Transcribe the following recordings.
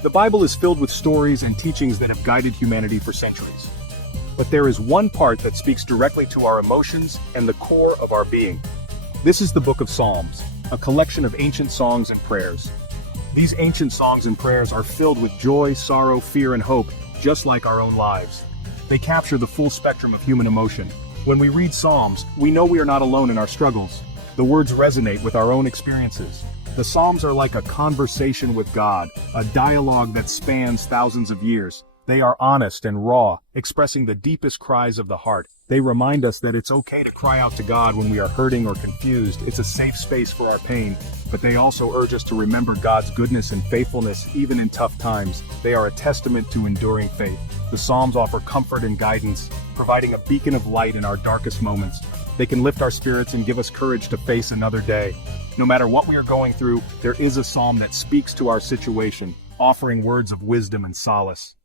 The Bible is filled with stories and teachings that have guided humanity for centuries. But there is one part that speaks directly to our emotions and the core of our being. This is the Book of Psalms, a collection of ancient songs and prayers. These ancient songs and prayers are filled with joy, sorrow, fear, and hope, just like our own lives. They capture the full spectrum of human emotion. When we read Psalms, we know we are not alone in our struggles. The words resonate with our own experiences. The Psalms are like a conversation with God, a dialogue that spans thousands of years. They are honest and raw, expressing the deepest cries of the heart. They remind us that it's okay to cry out to God when we are hurting or confused. It's a safe space for our pain. But they also urge us to remember God's goodness and faithfulness even in tough times. They are a testament to enduring faith. The Psalms offer comfort and guidance, providing a beacon of light in our darkest moments. They can lift our spirits and give us courage to face another day. No matter what we are going through, there is a psalm that speaks to our situation, offering words of wisdom and solace.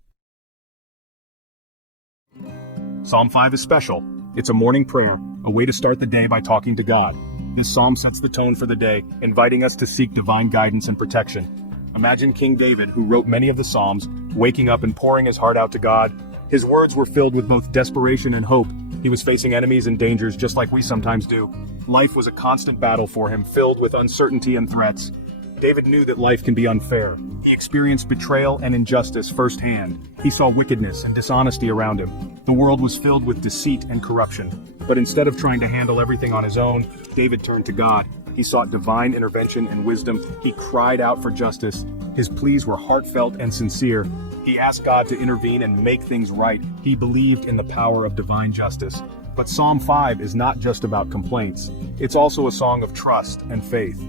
Psalm 5 is special. It's a morning prayer, a way to start the day by talking to God. This psalm sets the tone for the day, inviting us to seek divine guidance and protection. Imagine King David, who wrote many of the Psalms, waking up and pouring his heart out to God. His words were filled with both desperation and hope. He was facing enemies and dangers just like we sometimes do. Life was a constant battle for him, filled with uncertainty and threats. David knew that life can be unfair. He experienced betrayal and injustice firsthand. He saw wickedness and dishonesty around him. The world was filled with deceit and corruption. But instead of trying to handle everything on his own, David turned to God. He sought divine intervention and wisdom. He cried out for justice. His pleas were heartfelt and sincere. He asked God to intervene and make things right. He believed in the power of divine justice. But Psalm 5 is not just about complaints. It's also a song of trust and faith.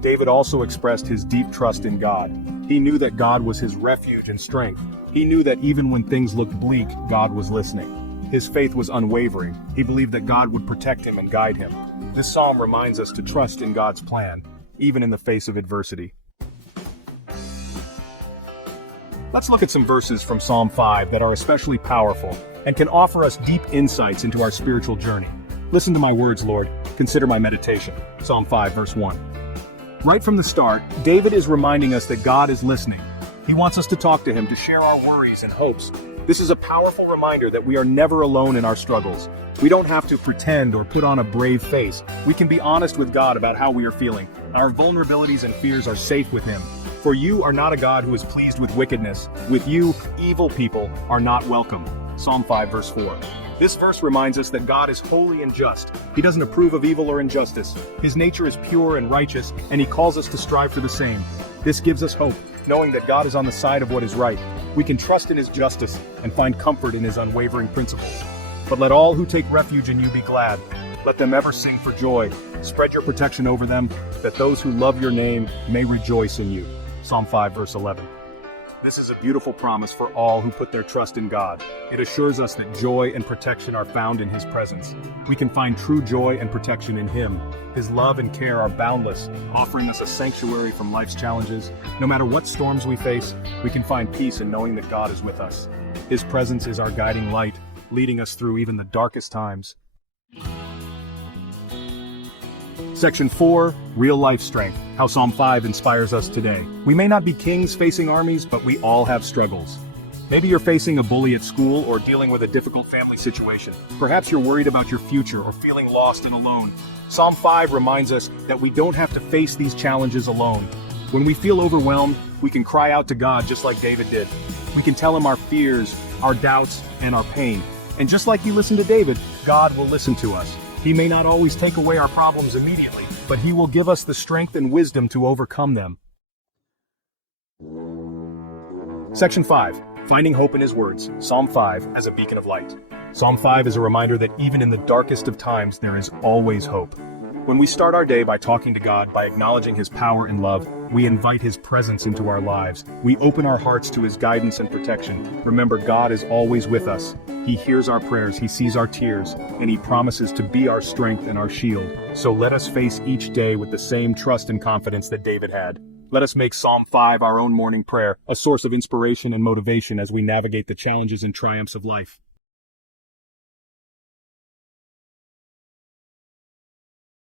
David also expressed his deep trust in God. He knew that God was his refuge and strength. He knew that even when things looked bleak, God was listening. His faith was unwavering. He believed that God would protect him and guide him. This psalm reminds us to trust in God's plan, even in the face of adversity. Let's look at some verses from Psalm 5 that are especially powerful and can offer us deep insights into our spiritual journey. Listen to my words, Lord. Consider my meditation. Psalm 5, verse 1. Right from the start, David is reminding us that God is listening. He wants us to talk to him, to share our worries and hopes. This is a powerful reminder that we are never alone in our struggles. We don't have to pretend or put on a brave face. We can be honest with God about how we are feeling. Our vulnerabilities and fears are safe with him. For you are not a God who is pleased with wickedness. With you, evil people are not welcome. Psalm 5, verse 4. This verse reminds us that God is holy and just. He doesn't approve of evil or injustice. His nature is pure and righteous, and he calls us to strive for the same. This gives us hope, knowing that God is on the side of what is right. We can trust in his justice and find comfort in his unwavering principles. But let all who take refuge in you be glad. Let them ever sing for joy. Spread your protection over them, that those who love your name may rejoice in you. Psalm 5, verse 11. This is a beautiful promise for all who put their trust in God. It assures us that joy and protection are found in his presence. We can find true joy and protection in him. His love and care are boundless, offering us a sanctuary from life's challenges. No matter what storms we face, we can find peace in knowing that God is with us. His presence is our guiding light, leading us through even the darkest times. Section 4, Real Life Strength, how Psalm 5 inspires us today. We may not be kings facing armies, but we all have struggles. Maybe you're facing a bully at school or dealing with a difficult family situation. Perhaps you're worried about your future or feeling lost and alone. Psalm 5 reminds us that we don't have to face these challenges alone. When we feel overwhelmed, we can cry out to God just like David did. We can tell him our fears, our doubts, and our pain. And just like he listened to David, God will listen to us. He may not always take away our problems immediately, but he will give us the strength and wisdom to overcome them. Section 5. Finding hope in his words. Psalm 5 as a beacon of light. Psalm 5 is a reminder that even in the darkest of times, there is always hope. When we start our day by talking to God, by acknowledging his power and love, we invite his presence into our lives. We open our hearts to his guidance and protection. Remember, God is always with us. He hears our prayers, he sees our tears, and he promises to be our strength and our shield. So let us face each day with the same trust and confidence that David had. Let us make Psalm 5 our own morning prayer, a source of inspiration and motivation as we navigate the challenges and triumphs of life.